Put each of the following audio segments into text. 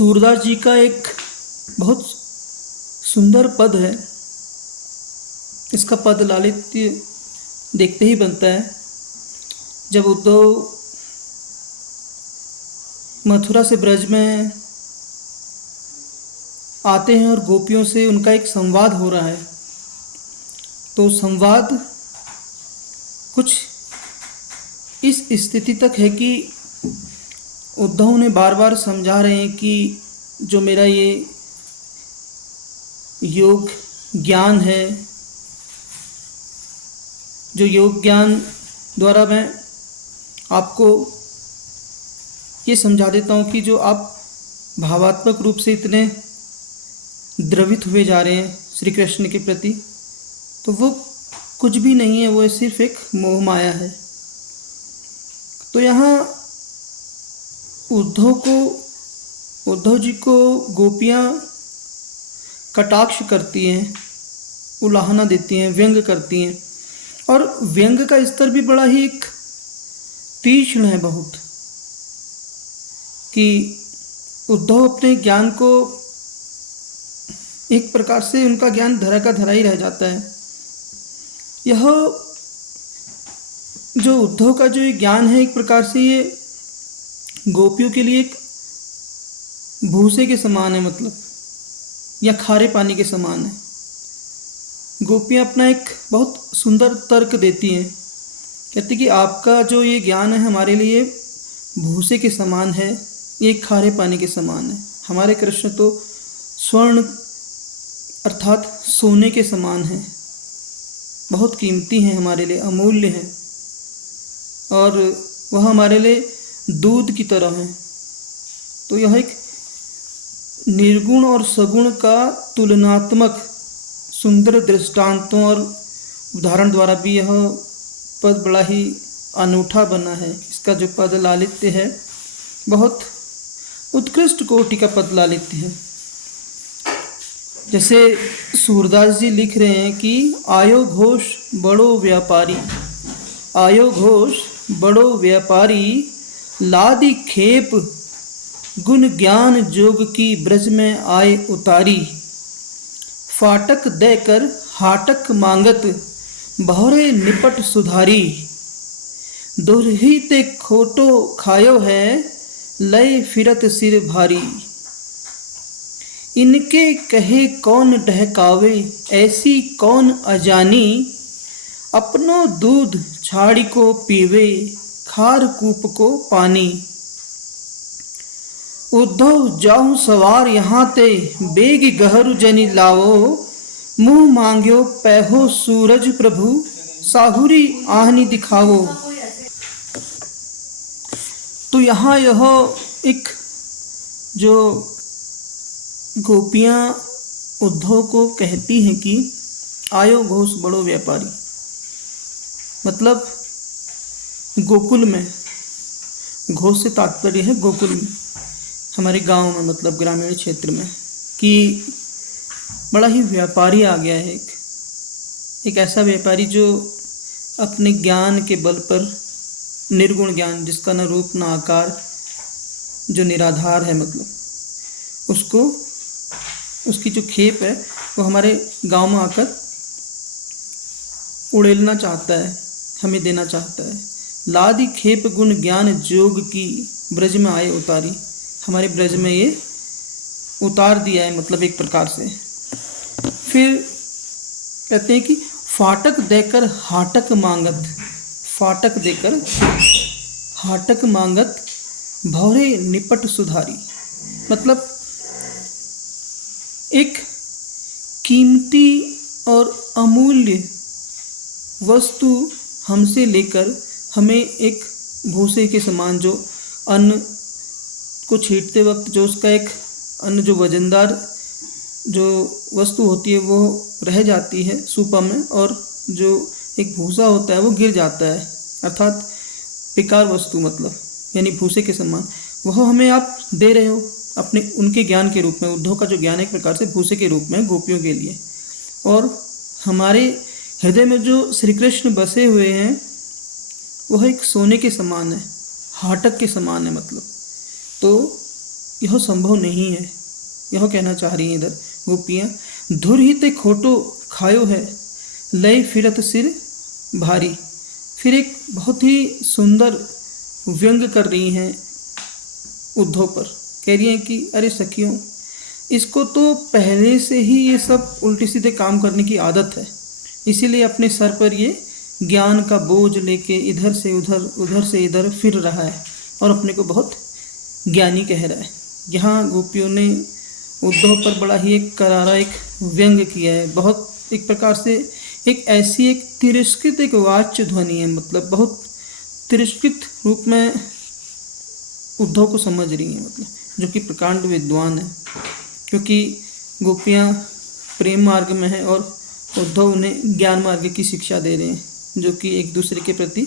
सूरदास जी का एक बहुत सुंदर पद है। इसका पद लालित्य देखते ही बनता है। जब उद्धव मथुरा से ब्रज में आते हैं और गोपियों से उनका एक संवाद हो रहा है, तो संवाद कुछ इस स्थिति तक है कि उद्धव ने बार बार समझा रहे हैं कि जो मेरा ये योग ज्ञान है, जो योग ज्ञान द्वारा मैं आपको ये समझा देता हूँ कि जो आप भावात्मक रूप से इतने द्रवित हुए जा रहे हैं श्री कृष्ण के प्रति, तो वो कुछ भी नहीं है, वो सिर्फ एक मोह माया है। तो यहाँ उद्धव जी को गोपियाँ कटाक्ष करती हैं, उलाहना देती हैं, व्यंग करती हैं, और व्यंग का स्तर भी बड़ा ही एक तीक्ष्ण है बहुत, कि उद्धव अपने ज्ञान को एक प्रकार से उनका ज्ञान धरा का धरा ही रह जाता है। यह जो उद्धव का जो ये ज्ञान है, एक प्रकार से ये गोपियों के लिए एक भूसे के समान है, मतलब या खारे पानी के समान है। गोपियाँ अपना एक बहुत सुंदर तर्क देती हैं, कहती कि आपका जो ये ज्ञान है हमारे लिए भूसे के समान है, ये खारे पानी के समान है। हमारे कृष्ण तो स्वर्ण अर्थात सोने के समान है, बहुत कीमती हैं हमारे लिए, अमूल्य हैं, और वह हमारे लिए दूध की तरह है। तो यह एक निर्गुण और सगुण का तुलनात्मक सुंदर दृष्टांतों और उदाहरण द्वारा भी यह पद बड़ा ही अनूठा बना है। इसका जो पद लालित्य है, बहुत उत्कृष्ट कोटि का पद लालित्य है। जैसे सूरदास जी लिख रहे हैं कि आयो घोष बड़ो व्यापारी, आयो घोष बड़ो व्यापारी, लादी खेप गुण ज्ञान जोग की ब्रज में आए उतारी, फाटक देकर हाटक मांगत बहुरे निपट सुधारी, दुरहिते खोटो खायो है लय फिरत सिर भारी, इनके कहे कौन डहकावे ऐसी कौन अजानी, अपनो दूध छाड़ी को पीवे खार कूप को पानी, उद्धव जाहु सवार यहाँ ते बेग गहरु जनि लावो, मुँह मांग्यो पैहो सूरज प्रभु साहुरी आहनी दिखावो। तो यहाँ यह एक जो गोपियाँ उद्धव को कहती हैं कि आयो घोष बड़ो व्यापारी, मतलब गोकुल में, घोष से तात्पर्य है गोकुल में, हमारे गांव में, मतलब ग्रामीण क्षेत्र में, कि बड़ा ही व्यापारी आ गया है। एक ऐसा व्यापारी जो अपने ज्ञान के बल पर, निर्गुण ज्ञान जिसका न रूप न आकार, जो निराधार है, मतलब उसको, उसकी जो खेप है वो हमारे गांव में आकर उड़ेलना चाहता है, हमें देना चाहता है। लादी खेप गुण ज्ञान जोग की ब्रज में आए उतारी, हमारे ब्रज में ये उतार दिया है, मतलब एक प्रकार से। फिर कहते हैं कि फाटक देकर हाटक मांगत, फाटक देकर हाटक मांगत भौरे निपट सुधारी, मतलब एक कीमती और अमूल्य वस्तु हमसे लेकर हमें एक भूसे के समान, जो अन्न को छींटते वक्त जो उसका एक अन्न, जो वजनदार जो वस्तु होती है वो रह जाती है सूपा में, और जो एक भूसा होता है वो गिर जाता है, अर्थात बेकार वस्तु, मतलब यानी भूसे के समान, वह हमें आप दे रहे हो अपने उनके ज्ञान के रूप में। उद्धव का जो ज्ञान एक प्रकार से भूसे के रूप में गोपियों के लिए, और हमारे हृदय में जो श्री कृष्ण बसे हुए हैं वह एक सोने के समान है, हाटक के समान है, मतलब। तो यह संभव नहीं है। यह कहना चाह रही हैं इधर गोपियाँ। धुर ही ते खोटो खायो है, लय फिरत सिर भारी। फिर एक बहुत ही सुंदर व्यंग कर रही हैं उद्धव पर। कह रही हैं कि अरे सखियों, इसको तो पहले से ही ये सब उल्टे सीधे काम करने की आदत है, इसीलिए अपने सर पर ये ज्ञान का बोझ लेके इधर से उधर से इधर फिर रहा है और अपने को बहुत ज्ञानी कह रहा है। यहाँ गोपियों ने उद्धव पर बड़ा ही एक करारा एक व्यंग किया है। बहुत एक प्रकार से एक ऐसी एक तिरस्कृत एक वाच्य ध्वनि है, मतलब बहुत तिरस्कृत रूप में उद्धव को समझ रही हैं, मतलब जो कि प्रकांड विद्वान है, क्योंकि गोपियाँ प्रेम मार्ग में है और उद्धव उन्हें ज्ञान मार्ग की शिक्षा दे रहे हैं, जो कि एक दूसरे के प्रति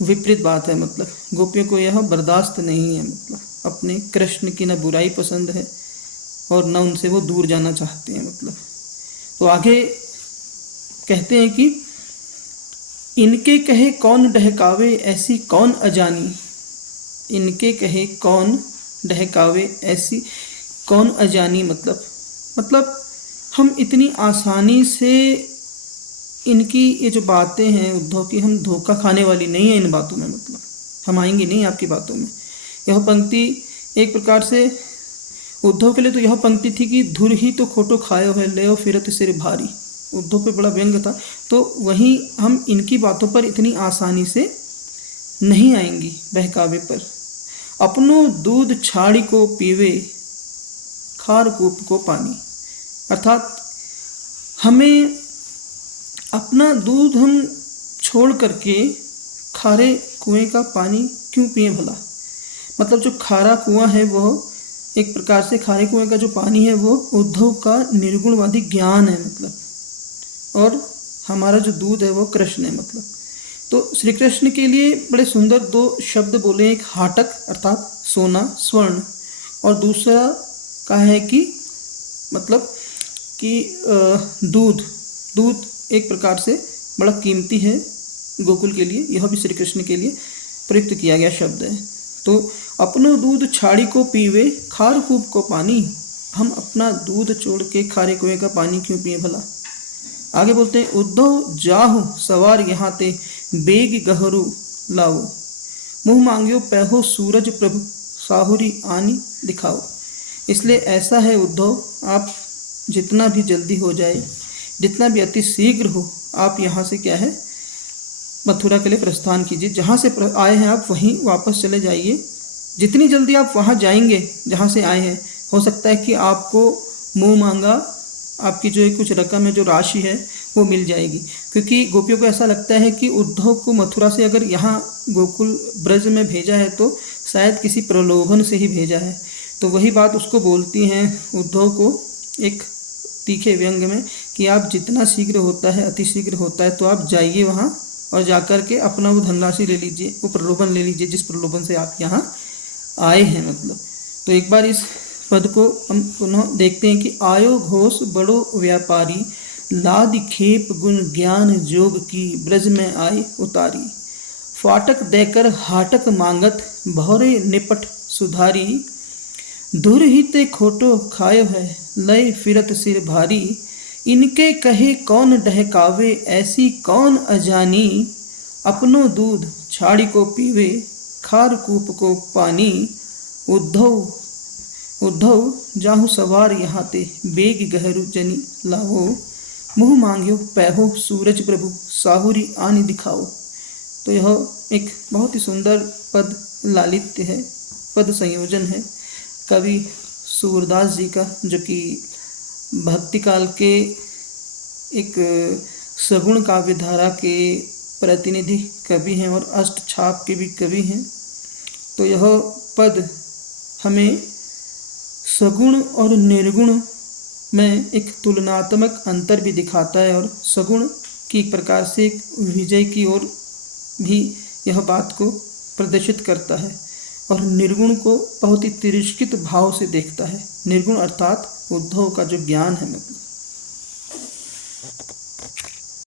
विपरीत बात है। मतलब गोपियों को यह बर्दाश्त नहीं है, मतलब अपने कृष्ण की न बुराई पसंद है और न उनसे वो दूर जाना चाहते हैं। मतलब तो आगे कहते हैं कि इनके कहे कौन डहकावे ऐसी कौन अजानी। इनके कहे कौन डहकावे ऐसी कौन अजानी, मतलब हम इतनी आसानी से इनकी ये जो बातें हैं उद्धव की, हम धोखा खाने वाली नहीं है इन बातों में, मतलब हम आएंगे नहीं आपकी बातों में। यह पंक्ति एक प्रकार से उद्धव के लिए तो यह पंक्ति थी कि धुर ही तो खोटो खायो है, ले फिरत सिर भारी। उद्धव पे बड़ा व्यंग था, तो वहीं हम इनकी बातों पर इतनी आसानी से नहीं आएंगी बहकावे पर। अपनो दूध छाड़ी को पीवे, खार कूप को पानी। अर्थात हमें अपना दूध हम छोड़ करके खारे कुएं का पानी क्यों पिए भला। मतलब जो खारा कुआं है वह एक प्रकार से, खारे कुएं का जो पानी है वो उद्धव का निर्गुणवादी ज्ञान है, मतलब, और हमारा जो दूध है वो कृष्ण है। मतलब तो श्री कृष्ण के लिए बड़े सुंदर दो शब्द बोले, एक हाटक अर्थात सोना स्वर्ण, और दूसरा कहा है कि मतलब कि दूध एक प्रकार से बड़ा कीमती है गोकुल के लिए। यह भी श्री कृष्ण के लिए प्रयुक्त किया गया शब्द है। तो अपनो दूध छाड़ी को पीवे, खार कूप को पानी। हम अपना दूध छोड़ के खारे कुएं का पानी क्यों पिए भला। आगे बोलते हैं उद्धव जाहु सवार यहाँ ते, बेग गहरू लाओ। मुँह मांग्यो पैहो सूरज प्रभु, साहुरी आनी दिखाओ। इसलिए ऐसा है उद्धव, आप जितना भी जल्दी हो जाए, जितना भी अति शीघ्र हो, आप यहाँ से क्या है मथुरा के लिए प्रस्थान कीजिए। जहाँ से आए हैं आप वहीं वापस चले जाइए। जितनी जल्दी आप वहाँ जाएंगे जहाँ से आए हैं, हो सकता है कि आपको मुँह मांगा आपकी जो कुछ रकम है, जो राशि है, वो मिल जाएगी। क्योंकि गोपियों को ऐसा लगता है कि उद्धव को मथुरा से अगर यहाँ गोकुल ब्रज में भेजा है तो शायद किसी प्रलोभन से ही भेजा है। तो वही बात उसको बोलती हैं उद्धव को एक तीखे व्यंग में कि आप जितना शीघ्र होता है, अति शीघ्र होता है, तो आप जाइए वहाँ और जाकर के अपना वो धनराशि ले लीजिए, वो प्रलोभन ले लीजिए जिस प्रलोभन से आप यहाँ आए हैं। मतलब तो एक बार इस पद को हम पुनः देखते हैं कि आयो घोष बड़ो व्यापारी, लादि खेप गुण ज्ञान जोग की, ब्रज में आए उतारी। फाटक देकर हाटक मांगत, भौरे निपट सुधारी। धुर ही ते खोटो खायो है, लय फिरत सिर भारी। इनके कहे कौन डहकावे ऐसी कौन अजानी। अपनो दूध छाड़ी को पीवे, खार कूप को पानी। उद्धव जाहु सवार यहाँ ते, बेग गहरू जनी लाओ। मुँह मांग्यो पैहो सूरज प्रभु, साहुरी आनी दिखाओ। तो यह एक बहुत ही सुंदर पद लालित्य है, पद संयोजन है कवि सूरदास जी का, जो कि भक्ति काल के एक सगुण काव्य धारा के प्रतिनिधि कवि हैं और अष्ट छाप के भी कवि हैं। तो यह पद हमें सगुण और निर्गुण में एक तुलनात्मक अंतर भी दिखाता है और सगुण की एक प्रकार से एक विजय की ओर भी यह बात को प्रदर्शित करता है और निर्गुण को बहुत ही तिरस्कृत भाव से देखता है। निर्गुण अर्थात उद्धव का जो ज्ञान है, मतलब